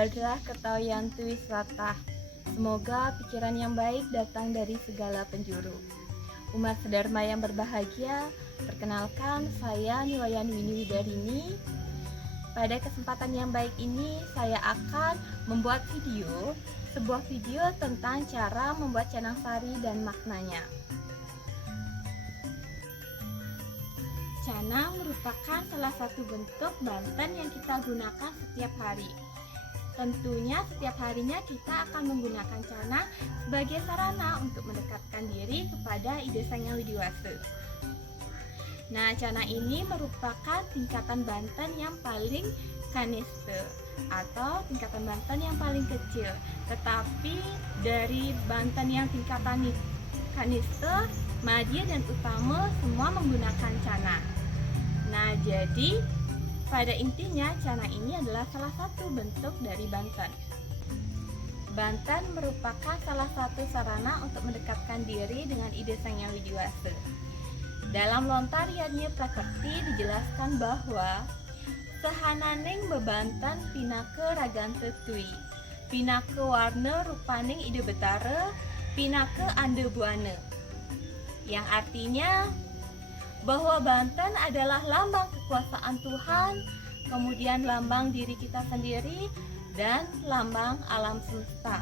Badrah ketahuyan tuis latah. Semoga pikiran yang baik datang dari segala penjuru. Umat sedharma yang berbahagia, perkenalkan saya Niwayan Winnie Widarini. Pada kesempatan yang baik ini saya akan membuat sebuah video tentang cara membuat canang sari dan maknanya. Canang merupakan salah satu bentuk banten yang kita gunakan setiap hari. Tentunya setiap harinya kita akan menggunakan canang sebagai sarana untuk mendekatkan diri kepada ide Sang Hyang Widiwasa. Nah, canang ini merupakan tingkatan banten yang paling kaniste atau tingkatan banten yang paling kecil. Tetapi dari banten yang tingkatan kaniste, madya dan utama semua menggunakan canang. Nah, jadi pada intinya canang ini adalah salah satu bentuk dari banten. Banten merupakan salah satu sarana untuk mendekatkan diri dengan ide Sang Hyang Widiwasa. Dalam lontar Yadnya Prakerti dijelaskan bahwa sahananing bebanten pinake ragan tetui, pinake warna rupaning ide betara, pinake ande buana. Yang artinya bahwa banten adalah lambang kekuasaan Tuhan, kemudian lambang diri kita sendiri, dan lambang alam semesta.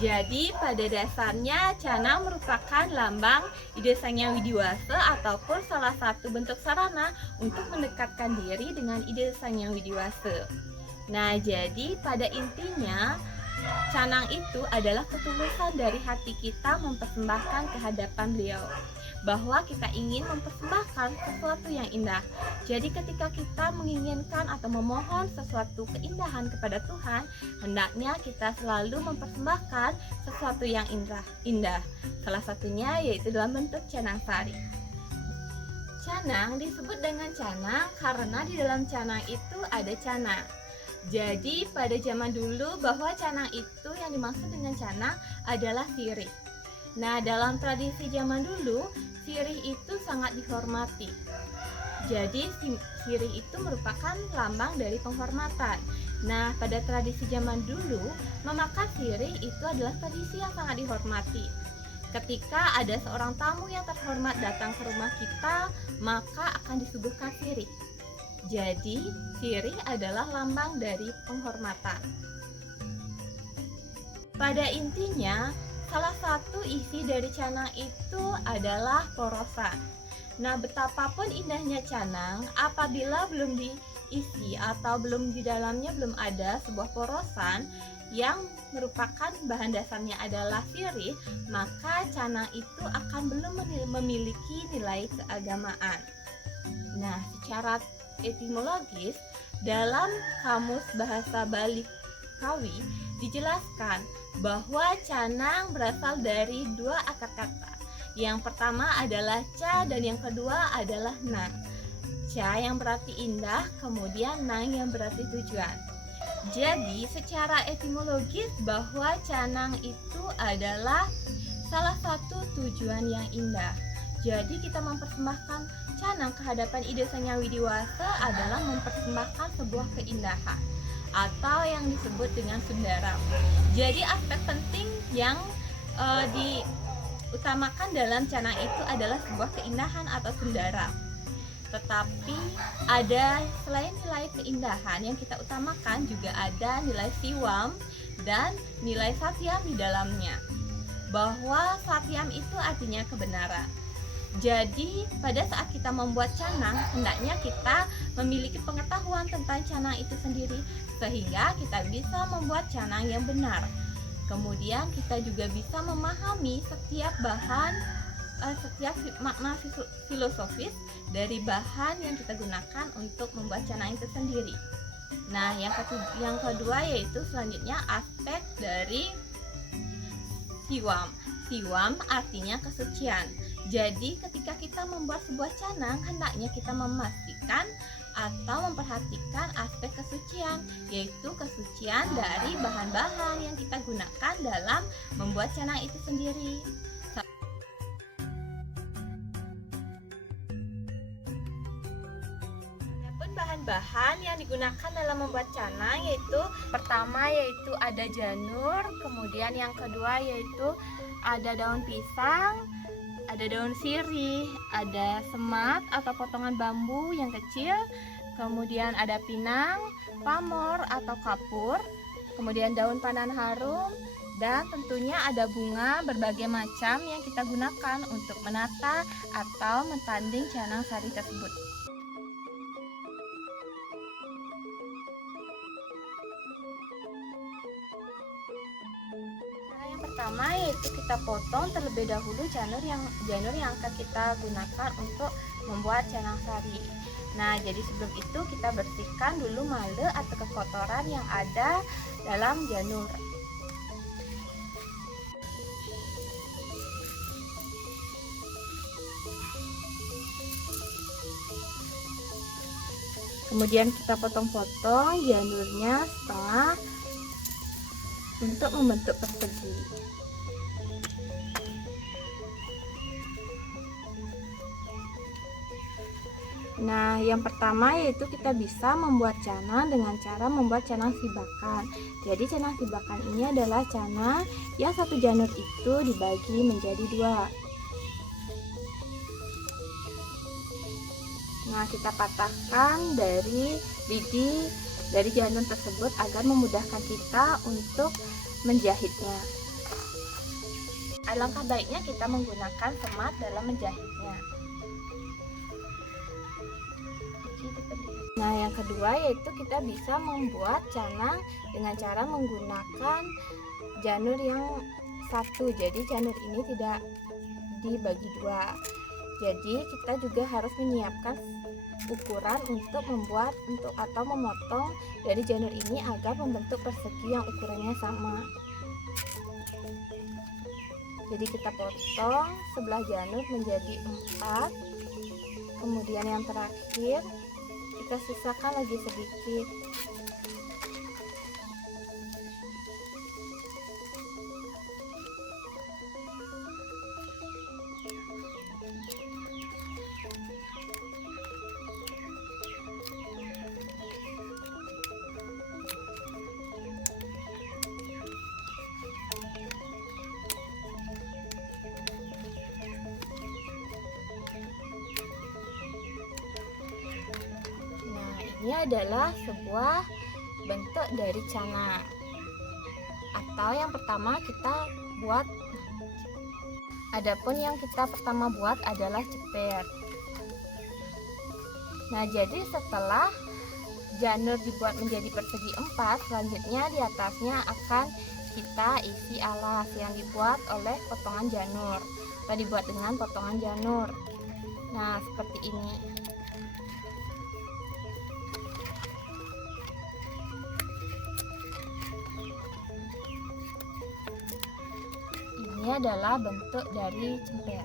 Jadi pada dasarnya canang merupakan lambang ide Sang Hyang Widiwasa ataupun salah satu bentuk sarana untuk mendekatkan diri dengan ide Sang Hyang Widiwasa. Nah, jadi pada intinya canang itu adalah ketulusan dari hati kita mempersembahkan kehadapan beliau, bahwa kita ingin mempersembahkan sesuatu yang indah. Jadi ketika kita menginginkan atau memohon sesuatu keindahan kepada Tuhan, hendaknya kita selalu mempersembahkan sesuatu yang indah. Salah satunya yaitu dalam bentuk canang sari. Canang disebut dengan canang karena di dalam canang itu ada canang. Jadi pada zaman dulu bahwa canang itu yang dimaksud dengan canang adalah sirih. Nah, dalam tradisi zaman dulu, sirih itu sangat dihormati. Jadi sirih itu merupakan lambang dari penghormatan. Nah, pada tradisi zaman dulu, memakan sirih itu adalah tradisi yang sangat dihormati. Ketika ada seorang tamu yang terhormat datang ke rumah kita, maka akan disuguhkan sirih. Jadi, sirih adalah lambang dari penghormatan. Pada intinya, salah satu isi dari canang itu adalah porosan. Nah, betapapun indahnya canang, apabila belum diisi atau di dalamnya belum ada sebuah porosan yang merupakan bahan dasarnya adalah sirih, maka canang itu akan belum memiliki nilai keagamaan. Nah, secara etimologis, dalam Kamus Bahasa Bali Kawi dijelaskan bahwa canang berasal dari dua akar kata. Yang pertama adalah ca dan yang kedua adalah nang. Ca yang berarti indah, kemudian nang yang berarti tujuan. Jadi secara etimologis bahwa canang itu adalah salah satu tujuan yang indah. Jadi kita mempersembahkan canang ke hadapan ide Sang Hyang Widiwasa adalah mempersembahkan sebuah keindahan atau yang disebut dengan sundaram. Jadi aspek penting yang diutamakan dalam canang itu adalah sebuah keindahan atau sundaram. Tetapi ada selain nilai keindahan yang kita utamakan juga ada nilai siwam dan nilai satyam di dalamnya. Bahwa satyam itu artinya kebenaran. Jadi pada saat kita membuat canang, hendaknya kita memiliki pengetahuan tentang canang itu sendiri sehingga kita bisa membuat canang yang benar. Kemudian kita juga bisa memahami setiap makna filosofis dari bahan yang kita gunakan untuk membuat canang itu sendiri. Nah, yang kedua yaitu selanjutnya aspek dari siwam. Siwam artinya kesucian. Jadi ketika kita membuat sebuah canang, hendaknya kita memastikan atau memperhatikan aspek kesucian, yaitu kesucian dari bahan-bahan yang kita gunakan dalam membuat canang itu sendiri. Adapun bahan bahan yang digunakan dalam membuat canang yaitu pertama yaitu ada janur, kemudian yang kedua yaitu ada daun pisang, ada daun sirih, ada semat atau potongan bambu yang kecil, kemudian ada pinang, pamor atau kapur, kemudian daun pandan harum, dan tentunya ada bunga berbagai macam yang kita gunakan untuk menata atau mentanding canang sari tersebut. Cara yang pertama yaitu kita potong terlebih dahulu janur yang akan kita gunakan untuk membuat canang sari. Nah, jadi sebelum itu kita bersihkan dulu male atau kotoran yang ada dalam janur. Kemudian kita potong-potong janurnya setengah untuk membentuk persegi. Nah, yang pertama yaitu kita bisa membuat canang dengan cara membuat canang sibakan. Jadi canang sibakan ini adalah canang yang satu janur itu dibagi menjadi dua. Nah, kita patahkan dari lidi dari janur tersebut agar memudahkan kita untuk menjahitnya. Alangkah baiknya kita menggunakan semat dalam menjahitnya. Nah, yang kedua yaitu kita bisa membuat canang dengan cara menggunakan janur yang satu. Jadi janur ini tidak dibagi dua. Jadi kita juga harus menyiapkan ukuran untuk membuat atau memotong dari janur ini agar membentuk persegi yang ukurannya sama. Jadi kita potong sebelah janur menjadi 4. Kemudian yang terakhir kita sisakan lagi sedikit. Ini adalah sebuah bentuk dari canang. Atau yang pertama kita buat. Adapun yang kita pertama buat adalah ceper. Nah, jadi setelah janur dibuat menjadi persegi 4, selanjutnya di atasnya akan kita isi alas yang dibuat oleh potongan janur atau dibuat dengan potongan janur. Nah, seperti ini. Ini adalah bentuk dari cemper.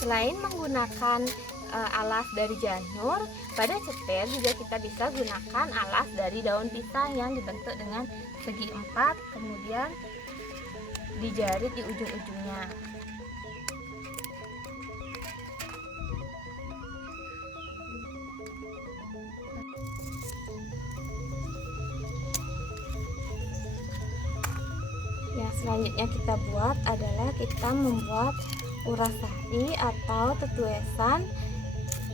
Selain menggunakan alas dari janur, pada ceper juga kita bisa gunakan alas dari daun pisang yang dibentuk dengan segi 4, kemudian dijarit di ujung-ujungnya. Yang selanjutnya kita buat adalah kita membuat urasari atau tetuesan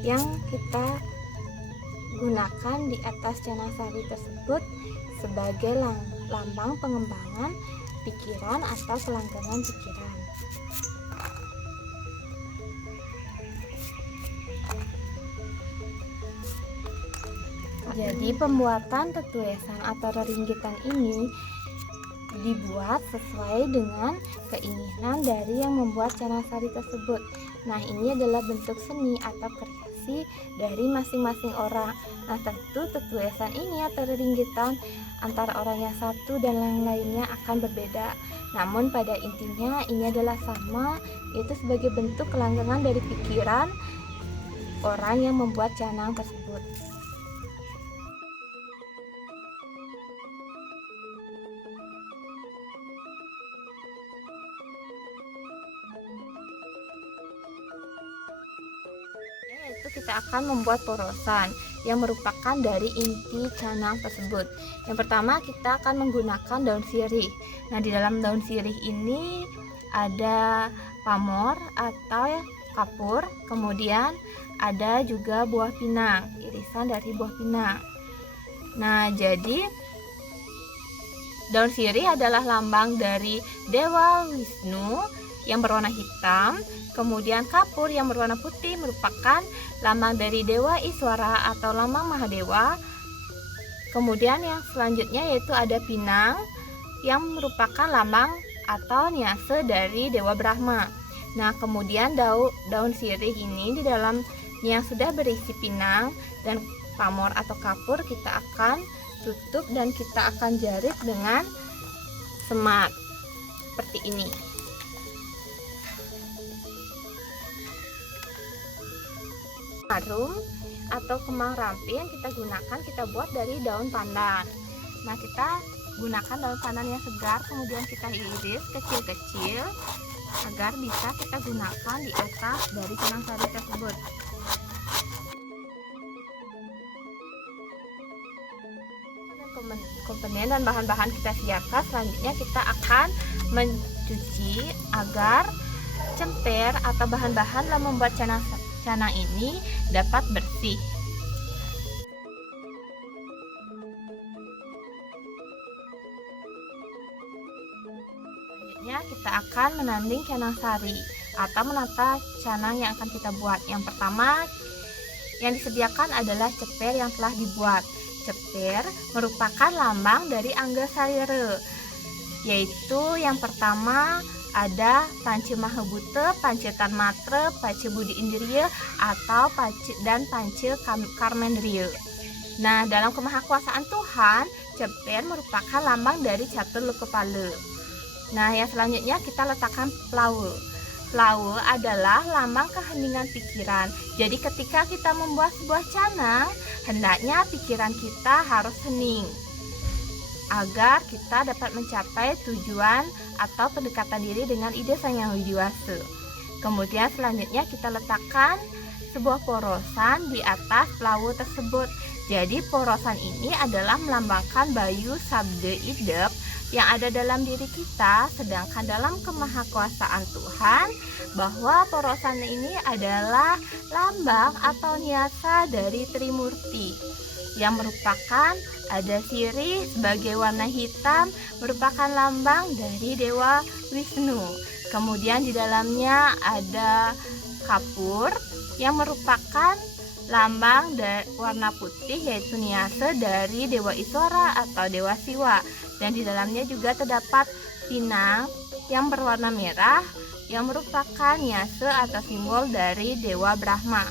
yang kita gunakan di atas canang sari tersebut sebagai lambang pengembangan pikiran atau kelanggengan pikiran. Jadi pembuatan tetuesan atau reringgitan ini dibuat sesuai dengan keinginan dari yang membuat canang sari tersebut. Nah, ini adalah bentuk seni atau kreasi dari masing-masing orang. Nah, tentu tetuesan ini atau reringgitan antara orang yang satu dan yang lainnya akan berbeda. Namun pada intinya ini adalah sama, yaitu sebagai bentuk kelanggengan dari pikiran orang yang membuat canang tersebut. Yaitu kita akan membuat porosan yang merupakan dari inti canang tersebut. Yang pertama kita akan menggunakan daun sirih. Nah, di dalam daun sirih ini ada pamor atau kapur, kemudian ada juga buah pinang, irisan dari buah pinang. Nah, jadi daun sirih adalah lambang dari Dewa Wisnu yang berwarna hitam, kemudian kapur yang berwarna putih merupakan lambang dari Dewa Iswara atau lambang Mahadewa. Kemudian yang selanjutnya yaitu ada pinang yang merupakan lambang atau niase dari Dewa Brahma. Nah, kemudian daun sirih ini di dalam yang sudah berisi pinang dan pamor atau kapur kita akan tutup dan kita akan jarit dengan semat seperti ini. Harum atau kembang rampi yang kita gunakan kita buat dari daun pandan. Nah, kita gunakan daun pandan yang segar, kemudian kita iris kecil-kecil agar bisa kita gunakan di atas dari canang sari tersebut. Komponen dan bahan-bahan kita siapkan. Selanjutnya kita akan mencuci agar cemper atau bahan-bahan dalam membuat canang ini dapat bersih. Selanjutnya kita akan menanding canang sari atau menata canang yang akan kita buat. Yang pertama yang disediakan adalah ceper yang telah dibuat. Ceper merupakan lambang dari Angga Sarire, yaitu yang pertama ada Panci Mahabute, Panci Tanmatra, Panci Budi Indriya atau Panci Karmendriya. Nah, dalam kemahakuasaan Tuhan, ceper merupakan lambang dari Catur Lokapala. Nah, yang selanjutnya kita letakkan plawe. Plawe adalah lambang keheningan pikiran. Jadi ketika kita membuat sebuah canang, hendaknya pikiran kita harus hening agar kita dapat mencapai tujuan atau pendekatan diri dengan ide Sang Hyang Widiwasa. Kemudian selanjutnya kita letakkan sebuah porosan di atas plawe tersebut. Jadi porosan ini adalah melambangkan Bayu Sabda Idep yang ada dalam diri kita, sedangkan dalam kemahakuasaan Tuhan bahwa porosan ini adalah lambang atau niasa dari Trimurti yang merupakan ada sirih sebagai warna hitam merupakan lambang dari Dewa Wisnu. Kemudian di dalamnya ada kapur yang merupakan lambang warna putih yaitu niase dari Dewa Iswara atau Dewa Siwa. Dan di dalamnya juga terdapat pinang yang berwarna merah yang merupakan niase atau simbol dari Dewa Brahma.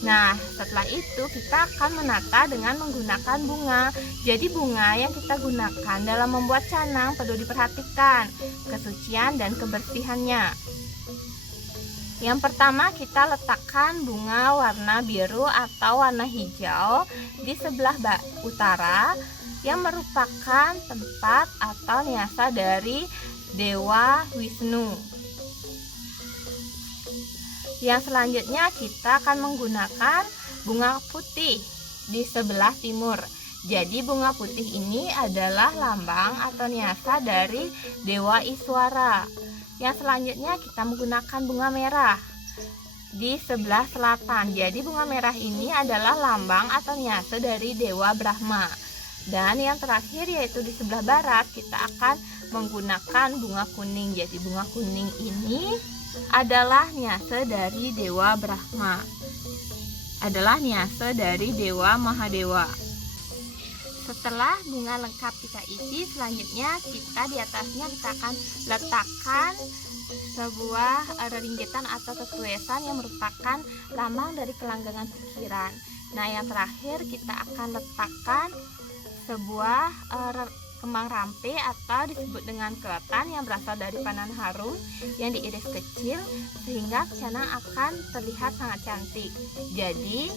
Nah, setelah itu kita akan menata dengan menggunakan bunga. Jadi bunga yang kita gunakan dalam membuat canang perlu diperhatikan kesucian dan kebersihannya. Yang pertama kita letakkan bunga warna biru atau warna hijau di sebelah utara yang merupakan tempat atau niasa dari Dewa Wisnu. Yang selanjutnya kita akan menggunakan bunga putih di sebelah timur. Jadi bunga putih ini adalah lambang atau niasa dari Dewa Iswara. Yang selanjutnya kita menggunakan bunga merah di sebelah selatan. Jadi bunga merah ini adalah lambang atau niasa dari Dewa Brahma. Dan yang terakhir yaitu di sebelah barat kita akan menggunakan bunga kuning. Jadi bunga kuning ini adalah niasa dari Dewa Brahma, adalah niasa dari Dewa Mahadewa. Setelah bunga lengkap kita isi, selanjutnya kita di atasnya kita akan letakkan sebuah ringgitan atau tetuesan yang merupakan lambang dari kelanggengan pikiran. Nah, yang terakhir kita akan letakkan sebuah kembang rampe atau disebut dengan ketan yang berasal dari pandan harum yang diiris kecil sehingga canang akan terlihat sangat cantik. Jadi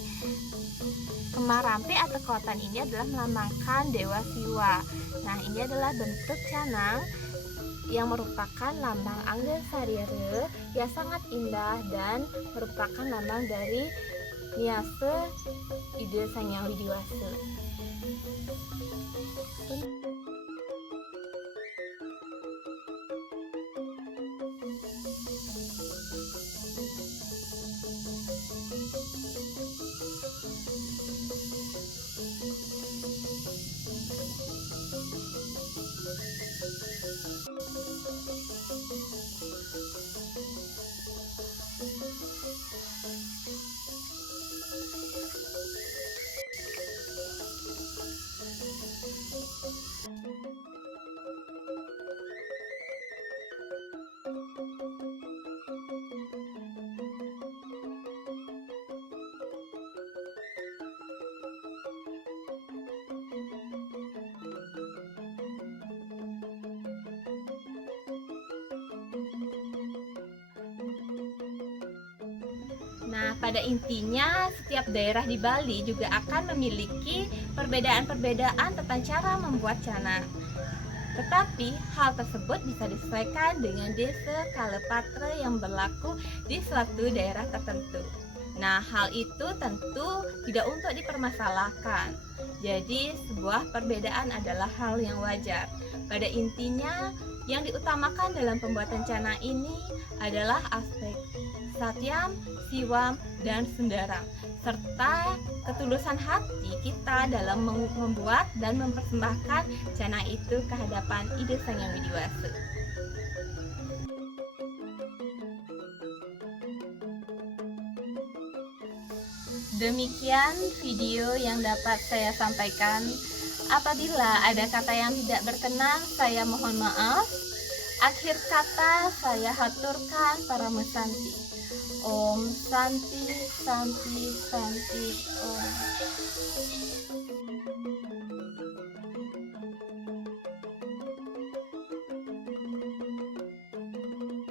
kembang rampe atau ketan ini adalah melambangkan Dewa Siwa. Nah, ini adalah bentuk canang yang merupakan lambang Angga Sarire yang sangat indah dan merupakan lambang dari Niase ide Sang Yang Widi Wase. Nah, pada intinya setiap daerah di Bali juga akan memiliki perbedaan-perbedaan tentang cara membuat canang. Tetapi hal tersebut bisa disesuaikan dengan desa kalepatra yang berlaku di suatu daerah tertentu. Nah, hal itu tentu tidak untuk dipermasalahkan. Jadi, sebuah perbedaan adalah hal yang wajar. Pada intinya, yang diutamakan dalam pembuatan canang ini adalah aspek satyam, siwam, dan sundaram, serta ketulusan hati kita dalam membuat dan mempersembahkan canang itu ke hadapan Ide Sang Yang Widi Wase. Demikian video yang dapat saya sampaikan. Apabila ada kata yang tidak berkenan, saya mohon maaf. Akhir kata saya haturkan para mesanti. Om Santi Santi Santi Om.